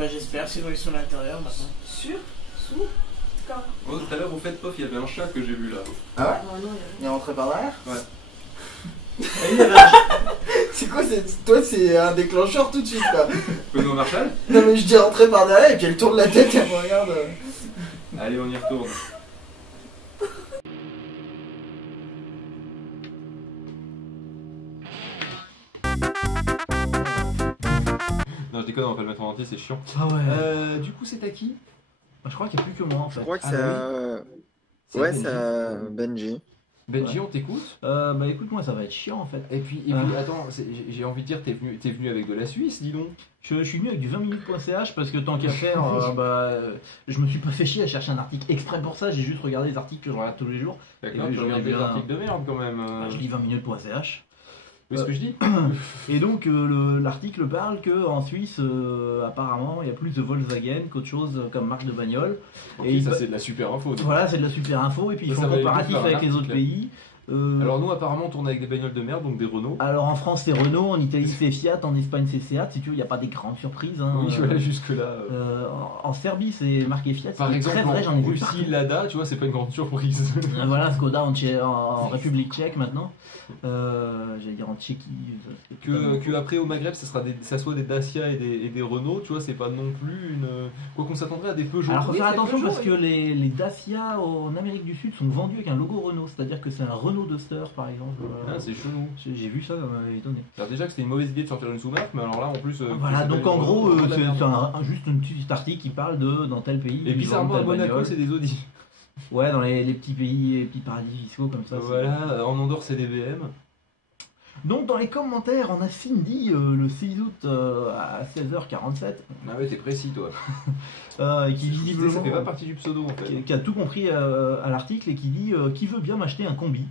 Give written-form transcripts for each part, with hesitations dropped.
bah j'espère, sinon ils sont à l'intérieur maintenant. Sûr? Sous? Quand? Oh, tout à l'heure, au fait, pof, il y avait un chat que j'ai vu là. Ah ouais? Non, Il est rentré par derrière? Ouais. C'est quoi, toi c'est un déclencheur tout de suite quoi. Benoît Marshall? Non mais je dis rentrer par derrière et puis elle tourne la tête et elle me regarde. Allez, on y retourne. Non, je déconne, on va pas le mettre en entier, c'est chiant. Ah ouais. Du coup, c'est à qui? Je crois qu'il n'y a plus que moi en fait. Je crois que Ah c'est oui. ouais, Benji. c'est Benji. Benji, on t'écoute. Bah écoute, moi ça va être chiant en fait. Et puis attends, j'ai envie de dire, t'es venu avec de la Suisse, dis donc. Je suis venu avec du 20minutes.ch parce que tant qu'à faire, je me suis pas fait chier à chercher un article exprès pour ça, j'ai juste regardé les articles que je regarde tous les jours. D'accord, Et tu je regardes des regarde bien. articles de merde quand même. Je lis 20minutes.ch. Oui, ce que je dis. Et donc l'article parle que en Suisse, apparemment, il y a plus de Volkswagen qu'autre chose comme marque de bagnole. Et ça, c'est de la super info. donc. Voilà, c'est de la super info et puis ils Ça font valait le coup de comparatif faire un avec les autres article. pays. Alors nous, apparemment, on tourne avec des bagnoles de merde, donc des Renault. Alors en France c'est Renault, en Italie c'est Fiat, en Espagne c'est Seat, si tu veux, il n'y a pas des grandes surprises. Hein. Oui, voilà, jusque-là. En Serbie c'est marqué Fiat, Par c'est exemple, très vrai, j'en ai en vu Russie, partout. Lada, tu vois, c'est pas une grande surprise. Voilà, Skoda en République tchèque maintenant. J'allais dire en Tchéquie. que après au Maghreb, ça soit des Dacia et des Renault, tu vois, c'est pas non plus une. Quoi qu'on s'attendrait à des Peugeot. Alors faut Oui, faire c'est attention Peugeot, parce que oui. les Dacia en Amérique du Sud sont vendus avec un logo Renault, c'est-à-dire que c'est un Renault Duster par exemple. Ah, c'est chelou. J'ai vu ça, ça m'avait étonné. Alors déjà que c'était une mauvaise idée de sortir une sous-marque, mais alors là en plus. Voilà, donc en gros, de la c'est merde. juste une petite article qui parle de dans tel pays. Et ils bizarrement, à vendent telle Monaco, bagnole. c'est des Audi. Ouais, dans les petits pays, les petits paradis fiscaux comme ça. c'est- Voilà, en Andorre, c'est des BM. Donc dans les commentaires, on a Cindy le 6 août à 16h47 Ah ouais, t'es précis, toi. et qui visiblement Ça fait pas partie du pseudo en fait. qui a tout compris à l'article et qui dit qui veut bien m'acheter un combi.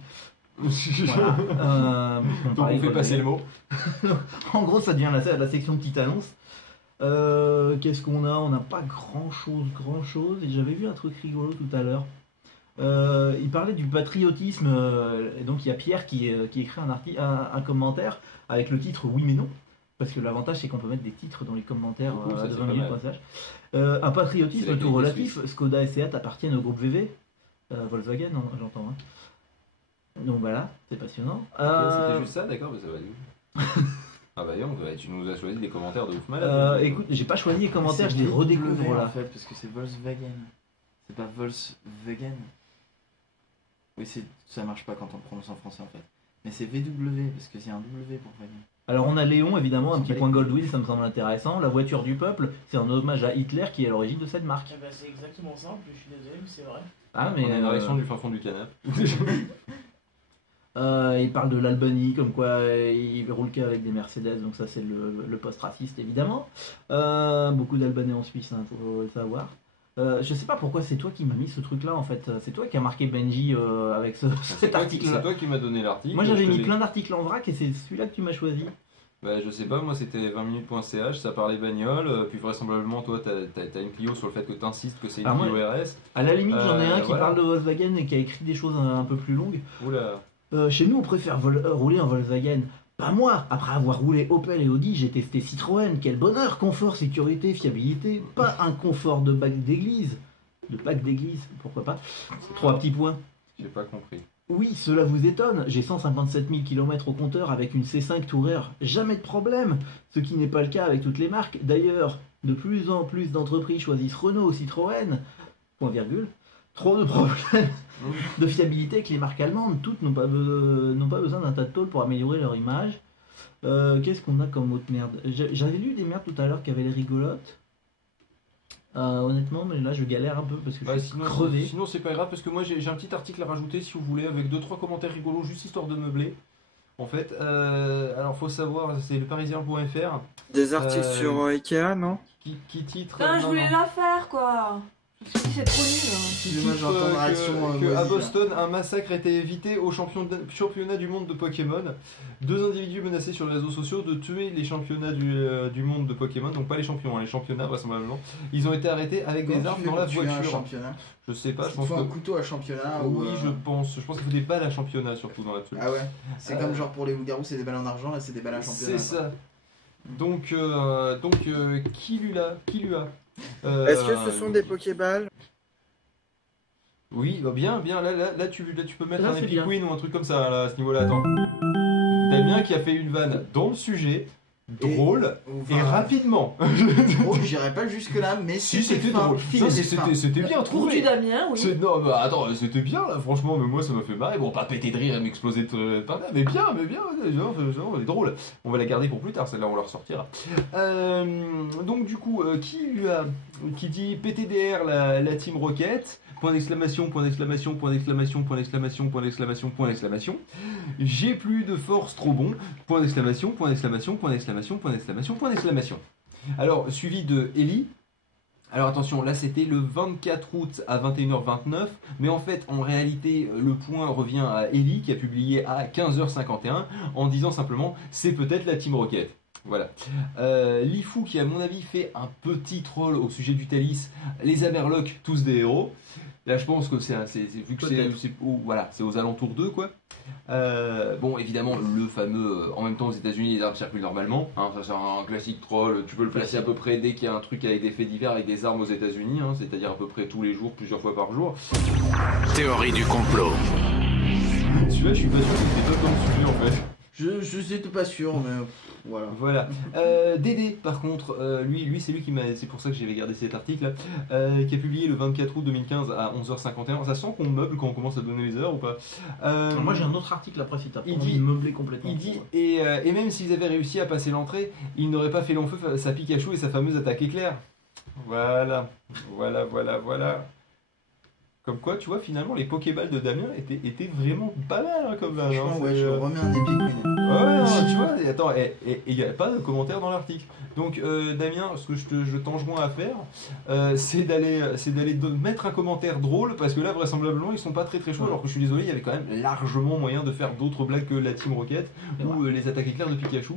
Voilà. Donc parlait on fait de passer le mot. En gros, ça devient la section petite annonce. Qu'est-ce qu'on a? On n'a pas grand chose. Et j'avais vu un truc rigolo tout à l'heure. Il parlait du patriotisme. Et donc il y a Pierre qui écrit un commentaire avec le titre Oui mais non. Parce que l'avantage c'est qu'on peut mettre des titres dans les commentaires Du coup, ça, de c'est 20 pas minutes.ch. Un C'est la patriotisme tout qualité relatif. suisse. Skoda et Seat appartiennent au groupe VV. Volkswagen, j'entends. Hein. Donc voilà, c'est passionnant. Ok, c'était juste ça, d'accord, mais ça va. Ah bah non, tu nous as choisi des commentaires de ouf malade. Écoute, j'ai pas choisi les commentaires, je C'est les VW, redécouvre là. en fait, parce que c'est Volkswagen. C'est pas Volkswagen. Oui, ça marche pas quand on prononce en français en fait. Mais c'est VW, parce que c'est un W pour Wagen. Alors on a Léon évidemment, un C'est petit pas point les- Goldwyn, ça me semble intéressant. La voiture du peuple, c'est un hommage à Hitler qui est à l'origine de cette marque. Eh ben, c'est exactement ça, en plus je suis désolé, mais c'est vrai. Ah On a une réaction du fin fond du canapé. il parle de l'Albanie, comme quoi il roule qu'avec des Mercedes, donc ça c'est le post-raciste évidemment. Beaucoup d'Albanais en Suisse, hein, faut le savoir. Je sais pas pourquoi c'est toi qui m'as mis ce truc là en fait. C'est toi qui as marqué Benji avec cet article C'est là. toi qui m'as donné l'article. Moi j'avais je te mis l'ai- plein d'articles en vrac et c'est celui-là que tu m'as choisi. Bah je sais pas, moi c'était 20minutes.ch, ça parlait bagnole, puis vraisemblablement toi t'as une Clio sur le fait que t'insistes que c'est une Alors moi- Clio RS. À la limite j'en ai un qui voilà. parle de Volkswagen et qui a écrit des choses un peu plus longues. Oula. Chez nous, on préfère rouler en Volkswagen. Pas moi. Après avoir roulé Opel et Audi, j'ai testé Citroën. Quel bonheur, confort, sécurité, fiabilité. Pas un confort de bac d'église. De bac d'église, pourquoi pas. 3 petits points. J'ai pas compris. Oui, cela vous étonne. J'ai 157 000 km au compteur avec une C5 Tourer. Jamais de problème. Ce qui n'est pas le cas avec toutes les marques. D'ailleurs, de plus en plus d'entreprises choisissent Renault ou Citroën. Point virgule. Trop de problèmes de fiabilité que les marques allemandes, toutes n'ont pas besoin d'un tas de tôle pour améliorer leur image. Qu'est-ce qu'on a comme autre merde? J'avais lu des merdes tout à l'heure qui avaient l'air rigolotes. Honnêtement, mais là je galère un peu parce que Bah, je suis sinon, crevé. sinon c'est pas grave parce que moi j'ai un petit article à rajouter si vous voulez avec 2-3 commentaires rigolos juste histoire de meubler. En fait, alors faut savoir, c'est le parisien.fr Des articles sur, sur Ikea, non? qui titre. Putain, je non, voulais non. la faire quoi. Je me suis dit, c'est trop nul. Qui Excusez-moi, titre, j'entends une réaction, que à vas-y, Boston, un massacre a été évité au championnat du monde de Pokémon. 2 individus menacés sur les réseaux sociaux de tuer les championnats du monde de Pokémon, donc pas les champions, hein, les championnats vraisemblablement. Ils ont été arrêtés avec des armes dans la Un voiture. championnat. Je sais pas, je Il pense faut que. un couteau à championnat ou Oui, je pense qu'il faut des balles à championnat surtout dans l'absolu. Ah ouais. C'est comme genre pour les loups-garous, c'est des balles en argent, là c'est des balles à championnat. C'est quoi. ça. Donc, qui lui a Est-ce que ce sont des Pokéballs? Oui, bah bien, là tu peux mettre Là, un c'est Epic bien. Win ou un truc comme ça, là, à ce niveau-là, attends. Damien qui a fait une vanne dans le sujet, drôle, et rapidement. Drôle, j'irais pas jusque-là, mais Si, c'était c'était fin. drôle. Non, C'était fin. c'était bien Pour du trouvé. Damien, oui. Non, bah attends, c'était bien là, franchement, mais moi ça m'a fait marrer. Bon, pas péter de rire et m'exploser de par là, mais bien, genre, elle est drôle. On va la garder pour plus tard, celle-là, on la ressortira. Donc, du coup, qui dit PTDR la Team Rocket, point d'exclamation, point d'exclamation, point d'exclamation, point d'exclamation, point d'exclamation, point d'exclamation. J'ai plus de force, trop bon, point d'exclamation, point d'exclamation, point d'exclamation, point d'exclamation, point d'exclamation. Alors, suivi de Ellie. Alors attention, là c'était le 24 août à 21h29, mais en fait, en réalité, le point revient à Ellie qui a publié à 15h51 en disant simplement c'est peut-être la Team Rocket. Voilà. Lifu qui, à mon avis, fait un petit troll au sujet du Thalys. Les Amerlocs, tous des héros. Là, je pense que vu que c'est aux alentours d'eux, quoi. Bon, évidemment, le fameux, en même temps aux États-Unis, les armes circulent normalement. Hein, ça, c'est un classique troll. Tu peux le placer à peu près dès qu'il y a un truc avec des faits divers avec des armes aux États-Unis, hein, c'est-à-dire à peu près tous les jours, plusieurs fois par jour. Théorie du complot. Celui-là, je suis pas sûr qu'il était top dans le sujet en fait. Je sais pas sûr, mais voilà. Voilà. Dédé, par contre, lui c'est lui qui m'a. C'est pour ça que j'avais gardé cet article, qui a publié le 24 août 2015 à 11h51. Ça sent qu'on meuble quand on commence à donner les heures ou pas? Moi j'ai un autre article après si t'as pas il envie dit- de meubler complètement. Il dit, et même s'ils avaient réussi à passer l'entrée, ils n'auraient pas fait long feu sa Pikachu et sa fameuse attaque éclair. Voilà. Comme quoi, tu vois, finalement, les Pokéballs de Damien étaient vraiment pas mal, hein, comme là. Franchement, hein, ouais, c'est, je remets un Epic Win. Ouais, non, tu vois, et attends, et il n'y a pas de commentaire dans l'article. Donc, Damien, ce que je t'enjoins à faire, c'est d'aller mettre un commentaire drôle, parce que là, vraisemblablement, ils sont pas très très chauds, alors que je suis désolé, il y avait quand même largement moyen de faire d'autres blagues que la Team Rocket ou les attaques éclairs de Pikachu.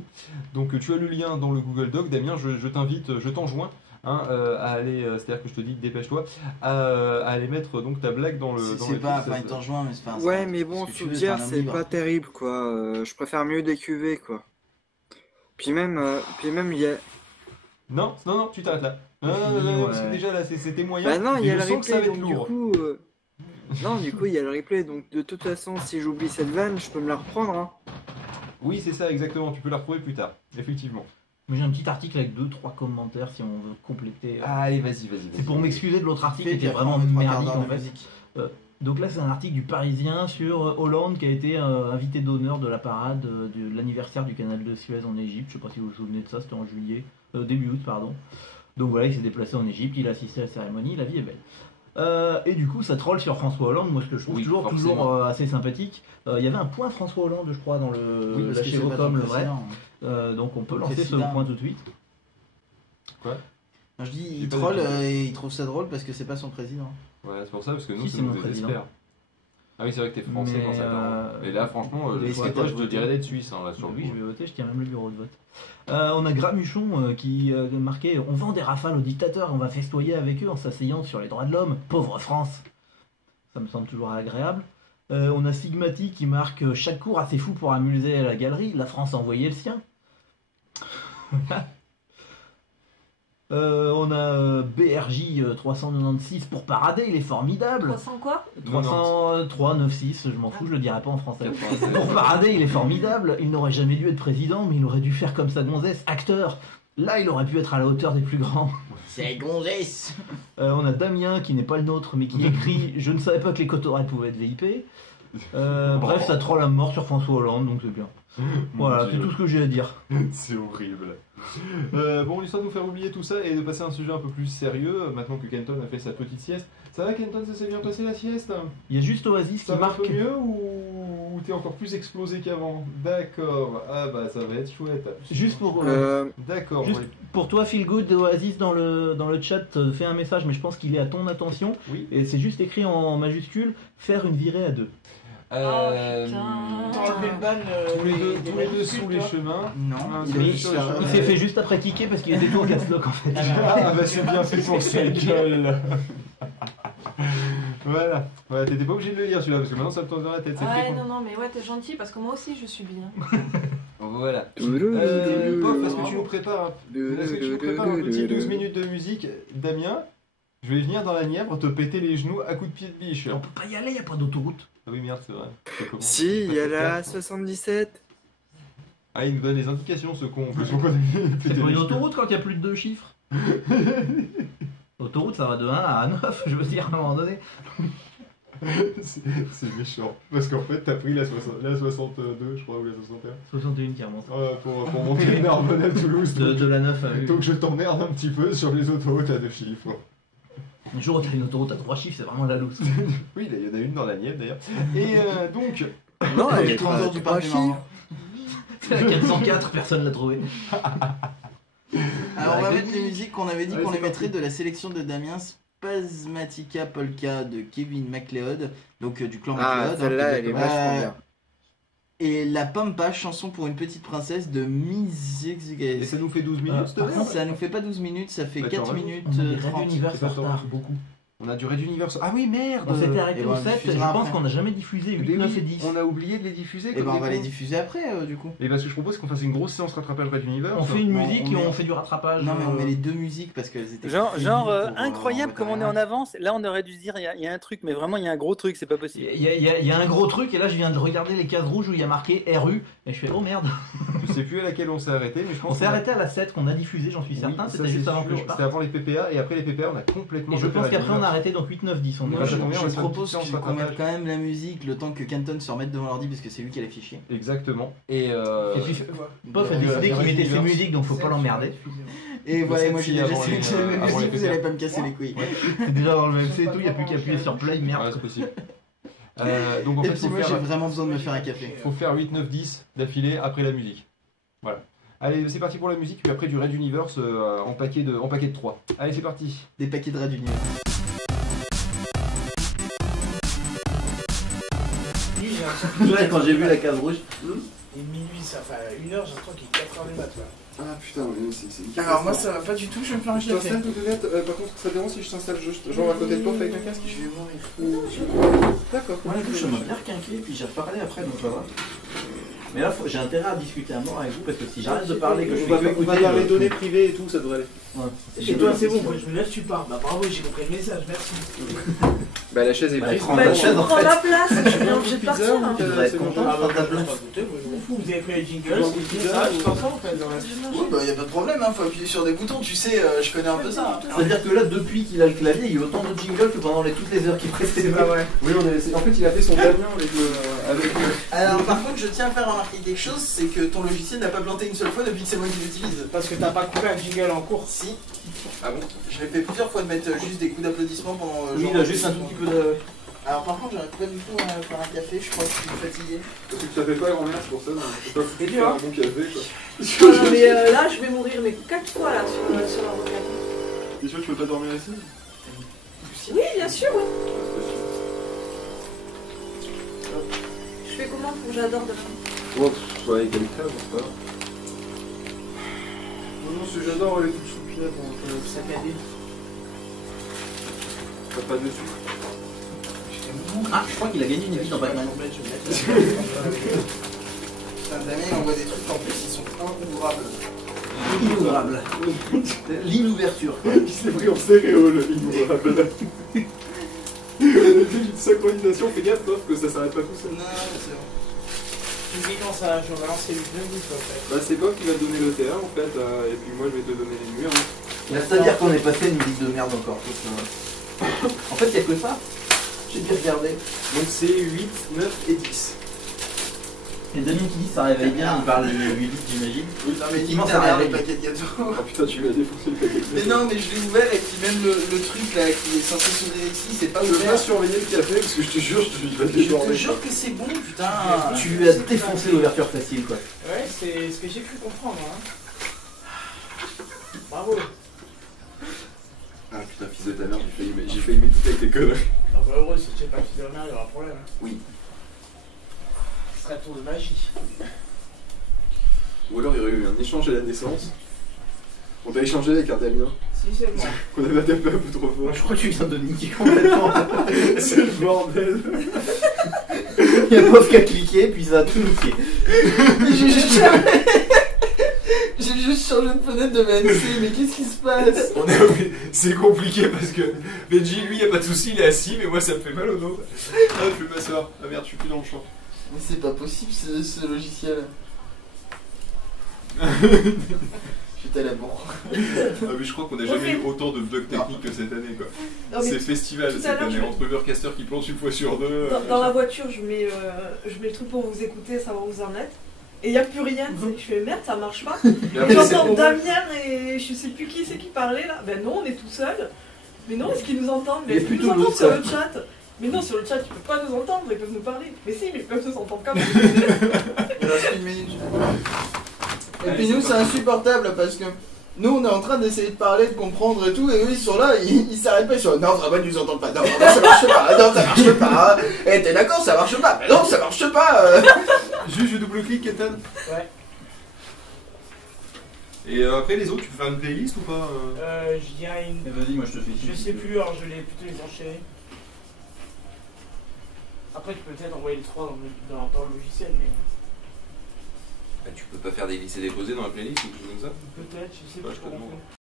Donc, tu as le lien dans le Google Doc, Damien, je t'invite, je t'enjoins. Hein, à aller, c'est-à-dire que je te dis dépêche-toi, à aller mettre donc ta blague dans le. C'est pas, enfin, il t'en rejoint, mais c'est pas. Ouais, mais bon, ce que tu veux, Souldier, c'est un c'est livre. pas terrible, quoi. Je préfère mieux des QV, quoi. Puis même, il y a... Non, tu t'arrêtes là. Non, parce que déjà là, c'était moyen. Bah non, il y a je le sens que ça va replay, être donc du lourd. coup... Non, du coup, il y a le replay, donc de toute façon, si j'oublie cette vanne, je peux me la reprendre, hein. Oui, c'est ça, exactement. Tu peux la retrouver plus tard, effectivement. Mais j'ai un petit article avec 2-3 commentaires si on veut compléter. Allez, vas-y. C'est pour m'excuser de l'autre article qui Puis était après, vraiment on met 3 quarts merdique d'heure en de fait. musique. Donc là c'est un article du Parisien sur Hollande qui a été invité d'honneur de la parade de l'anniversaire du canal de Suez en Égypte. Je sais pas si vous vous souvenez de ça, c'était en juillet, début août pardon. Donc voilà, il s'est déplacé en Égypte, il a assisté à la cérémonie, la vie est belle. Et du coup ça troll sur François Hollande, moi ce que je trouve Oui, toujours forcément. assez sympathique. Il y avait un point François Hollande je crois dans le Oui, parce la que chez c'est pas Vocom ton le vrai. président. Donc on peut Le lancer ce président. point tout de suite. Non, je dis, J'ai il pas troll dit. et il trouve ça drôle parce que c'est pas son président. Ouais, c'est pour ça, parce que nous, Si, ça c'est nous mon président. désespère. Ah oui, c'est vrai que t'es français Mais, quand ça t'arrange. Et là, franchement, mais je est-ce vois que toi, t'as je te voté dirais d'être suisse, hein, là, sur le Oui, coup. je vais voter, je tiens même le bureau de vote. On a Gramuchon qui marquait « On vend des rafales aux dictateurs, on va festoyer avec eux en s'asseyant sur les droits de l'homme, pauvre France !» Ça me semble toujours agréable. On a Sigmati qui marque « Chaque cours assez fou pour amuser la galerie, la France a envoyé le sien !» On a BRJ 396 pour parader, il est formidable. 300 quoi 396, je m'en fous, je le dirai pas en français. 96. Pour parader, il est formidable. Il n'aurait jamais dû être président, mais il aurait dû faire comme sa gonzesse, acteur. Là, il aurait pu être à la hauteur des plus grands. C'est gonzesse. On a Damien, qui n'est pas le nôtre, mais qui écrit « Je ne savais pas que les cotorets pouvaient être VIP ». Bref, ça troll à mort sur François Hollande, donc c'est bien. Voilà, c'est tout ce que j'ai à dire. C'est horrible. Bon, histoire de nous faire oublier tout ça et de passer à un sujet un peu plus sérieux, maintenant que Kenton a fait sa petite sieste. Ça va, Kenton, ça s'est bien passé la sieste? Il y a juste Oasis Ça qui va un marque... peu mieux ou t'es encore plus explosé qu'avant? D'accord, ah bah ça va être chouette. Juste pour... D'accord, Juste pour toi, Feel Good Oasis dans le chat fait un message, mais je pense qu'il est à ton attention. oui. Et c'est juste écrit en majuscule faire une virée à deux. putain. T'as enlevé le ban. Tous les deux, des tous les deux majuscules, sous les toi. chemins. Non, Ah, il c'est a juste juste sur les chemins. Il s'est fait juste après kicker parce qu'il était tout en casse-lock en fait. Ah bah c'est bien fait pour sa gueule. Voilà, ouais, t'étais pas obligé de le lire celui-là parce que maintenant ça me tourne dans la tête, c'est très Ouais, con. non, mais ouais, t'es gentil parce que moi aussi je suis bien. Oui, Voilà. Pof, est-ce que tu nous prépares un petit 12 minutes de musique, Damien? Je vais venir dans la Nièvre te péter les genoux à coups de pied de biche. On peut pas y aller, y a pas d'autoroute. Ah oui, merde, c'est vrai. Si, il y a la 77. Ah, il nous donne des indications, ce con. En plus, pourquoi C'est pas une autoroute quand il y a plus de 2 chiffres. L'autoroute, ça va de 1 à 9, je veux dire, à un moment donné. C'est méchant. Parce qu'en fait, t'as pris la 62, je crois, ou la 61. 61 qui remonte. Pour monter les Narbonne à Toulouse. De la 9 à 8. Donc je t'emmerde un petit peu sur les autoroutes à 2 chiffres. Un jour où t'as une autoroute à 3 chiffres, c'est vraiment la loose. Oui, il y en a une dans la Nièvre d'ailleurs. Et donc... Non, elle est Trésor du parc des marins. C'est la 404, personne l'a trouvé. Alors on va mettre les musiques qu'on avait dit qu'on les mettrait de la sélection de Damien. Spasmatica Polka de Kevin MacLeod, donc du clan Ah, MacLeod. celle-là, elle est vachement bien. Et La Pampa, chanson pour une petite princesse de Et Mizexugues. ça nous fait 12 minutes, cette par merde. contre, Ça nous fait pas 12 minutes, ça fait Bah, 4 t'auras minutes on a des 30. Red Universe c'est en pas retard, tant. beaucoup. On a du Red Universe. Ah oui, merde. On s'était arrêté et au ben, on 7, je diffusera pense après. qu'on n'a jamais diffusé 8, 9 et 10. On a oublié de les diffuser. Et comme ben on des va les cons. diffuser après du coup. Et parce que je propose qu'on fasse une grosse séance rattrapage Red Universe. On fait une Bon, musique on et met- on fait du rattrapage. Non mais on met les deux musiques parce qu'elles étaient. Genre prévues pour, incroyable comme on est en retard. avance. Là, on aurait dû se dire, il y a un truc, mais vraiment, il y a un gros truc, c'est pas possible. Il y a un gros truc et là je viens de regarder les cases rouges où il y a marqué RU et je fais oh merde. Je sais plus à laquelle on s'est arrêté, mais je pense On s'est qu'on a- arrêté à la 7 qu'on a diffusé, j'en suis Oui, certain, ça, c'était c'est juste avant sûr. que je parte. C'était avant les PPA et après les PPA on a complètement. Et je zappé pense Red qu'après on a Universe. arrêté donc 8, 9, 10. On est Moi, pas je- combien, Je on va se faire une propose petite séance qu'on mette rattrapage. quand même la musique le temps que Canton se remette devant l'ordi parce que c'est lui qui a les fichiers. Exactement. Et puis Pof a de- décidé de qu'il Red mettait ses Universe. musiques donc faut pas l'emmerder. Et voilà, moi celle-ci j'ai déjà avant sélectionné les- la avant les musique, vous PPA. allez pas me casser les couilles. C'est déjà dans le VLC et tout, il n'y a plus qu'à appuyer sur play, Ouais, merde. c'est possible. Donc en Et fait, puis moi j'ai vraiment besoin de me faire un café. faut faire 8, 9, 10 d'affilée après la musique. Voilà. Allez, c'est parti pour la musique, puis après du Red Universe en paquet de 3. Allez, c'est parti. Des paquets de rad d'univers. Lui, j'ai l'impression Là, quand j'ai vu la case rouge, qu'il est minuit, ça fait 1h, j'ai l'impression qu'il est 4h du matin. Ah putain, mais c'est. Alors moi ça va pas du tout, je vais me faire un Je café. t'installe tout de net, par contre ça te dérange si je t'installe juste genre à côté de Pof avec un casque? Je vais mourir. D'accord. moi la bouche elle m'a bien requinqué, puis j'ai reparlé après donc ça va. Mais là j'ai intérêt à discuter à mort avec vous parce que si j'arrête de parler que je On fais va que on va écouter, vers les données privées et tout, ça devrait aller. Et toi, c'est bon, moi je me lève, tu pars. Bah bravo, j'ai compris le message, merci. Bah la chaise est Bah, prise. prends Bah, la tu chaise, en prends fait. ma place, je suis bien Tu obligé de pizza partir. ou hein. Tu devrais être content de Ah bah, prendre ta je place. pas goûter, moi je m'en fous, vous avez pris les jingles, Bon, c'est pizza, ça, ou- je t'entends en fait dans la Oui bah y a pas de problème, hein, faut appuyer sur des boutons, tu sais, je connais un peu ça. C'est-à-dire que là depuis qu'il a le clavier, il y a eu autant de jingles que pendant toutes les heures qui précédaient. vrai. Oui, en fait il a fait son Damien avec le. Alors par contre je tiens à faire remarquer quelque chose, c'est que ton logiciel n'a pas planté une seule fois depuis que c'est moi qui l'utilise. Parce que t'as pas coupé un jingle en cours. Si, Ah bon? je l'ai fait plusieurs fois de mettre juste des coups d'applaudissement pendant. Oui, genre- il a juste un tout petit peu de. Alors par contre j'arrive pas du tout à faire un café, je crois que je suis fatigué. Parce que tu t'appelles pas grand-mère, c'est pour ça, donc je peux pas foutre Et faire toi un bon café quoi. Ah non, mais là, je vais mourir, mais 4 fois là sur la requête. T'es sûr que tu veux pas dormir ici? Oui, bien sûr, oui. Je fais comment pour que j'adore demain? Bon, ouais, avec les crèves, c'est pas grave. Non, ce que j'adore les touches choupinettes, donc Saccadé. pas dessus. Ah, je crois qu'il a gagné une vie dans Batman. Putain Damien il envoie des trucs en plus, ils sont inoubliables. Inouvrable. L'inouverture. Il s'est pris en stéréo, l'inouvrable. Une synchronisation, fais gaffe, Pof, que ça s'arrête pas tout seul. Non, c'est bon. Tu me dis quand ça, je vais lancer le jeu, en fait. Bah, c'est Pof qui va te donner le terrain en fait, et puis moi je vais te donner les murs. Hein. C'est-à-dire qu'on est passé à une musique de merde encore. En fait, il n'y a que ça. J'ai bien regardé. Donc c'est 8, 9 et 10. Et Damien qui dit ça réveille bien, il parle de 8 j'imagine. Non mais Effectivement, dis ça ta mère le réveille. paquet de gâteaux. Oh putain, tu lui as défoncé le paquet de Mais gâteaux. non mais je l'ai ouvert et puis même le truc là qui est censé s'ouvrir ici, c'est pas Je veux ouvert. pas surveiller le café parce que je te jure, il va te Je te déborder. jure que c'est bon, putain. Tu lui as défoncé l'ouverture facile quoi. Ouais, c'est ce que j'ai cru comprendre. Hein. Bravo. Ah putain, fils de ta mère, j'ai failli mettre tout avec tes conneries. Non, bah heureux, si tu n'es pas fils de mère, il y aura un problème. Hein. Oui. Ce serait un tour de magie. Ou alors il y aurait eu un échange à la naissance. On t'a échangé avec un Damien, Si, c'est bon. qu'on avait tapé un peu trop fort. Je crois que tu viens de niquer complètement. C'est le bordel. Il y a Pof qui a cliqué, puis ça a tout niqué. J'ai juste changé de fenêtre de VNC, mais qu'est-ce qui se passe? C'est compliqué parce que Benji, lui, y a pas de soucis, il est assis, mais moi ça me fait mal au dos. Ah, je vais m'asseoir. Ah merde, je suis plus dans le champ. Mais c'est pas possible ce logiciel. J'étais à la bourre. Ah, mais je crois qu'on a jamais eu autant de bugs techniques que cette année, quoi. Non, mais C'est festival tout à cette l'heure, année, je- entre Overcaster qui plonge une fois sur deux. Dans la voiture, je mets le truc pour vous écouter, savoir où vous en êtes. Et il n'y a plus rien. Je fais merde, ça marche pas. Et après, c'est- J'entends Damien et je sais plus qui c'est qui parlait là. Ben non, on est tout seul. Mais non, est-ce qu'ils nous entendent? Mais Il y a est-ce qu'ils plutôt nous entendent l'autre, sur ça. le chat? Mais non, sur le chat, ils peuvent pas nous entendre, ils peuvent nous parler. Mais si, mais ils peuvent nous entendre quand même. Il reste une minute. Et puis nous, c'est insupportable parce que nous, on est en train d'essayer de parler, de comprendre et tout, et eux, ils sont là, ils s'arrêtent pas, ils sont là, non, vraiment, ils nous entendent pas, non, vraiment, ça marche pas, non, ça marche pas, eh, t'es d'accord, ça marche pas, mais non, ça marche pas. Juste, je double-clique, Ketan. Ouais. Et après, les autres, tu peux faire une playlist ou pas Il y a une. Vas-y, moi je te fais Je sais plus, alors je l'ai plutôt les enchaîner. Après, tu peux peut-être envoyer les 3 dans le logiciel, mais Bah, tu peux pas faire des glissés déposés dans la playlist ou quelque chose comme ça? peut-être, je sais Ouais, pas je te comment demande. on fait.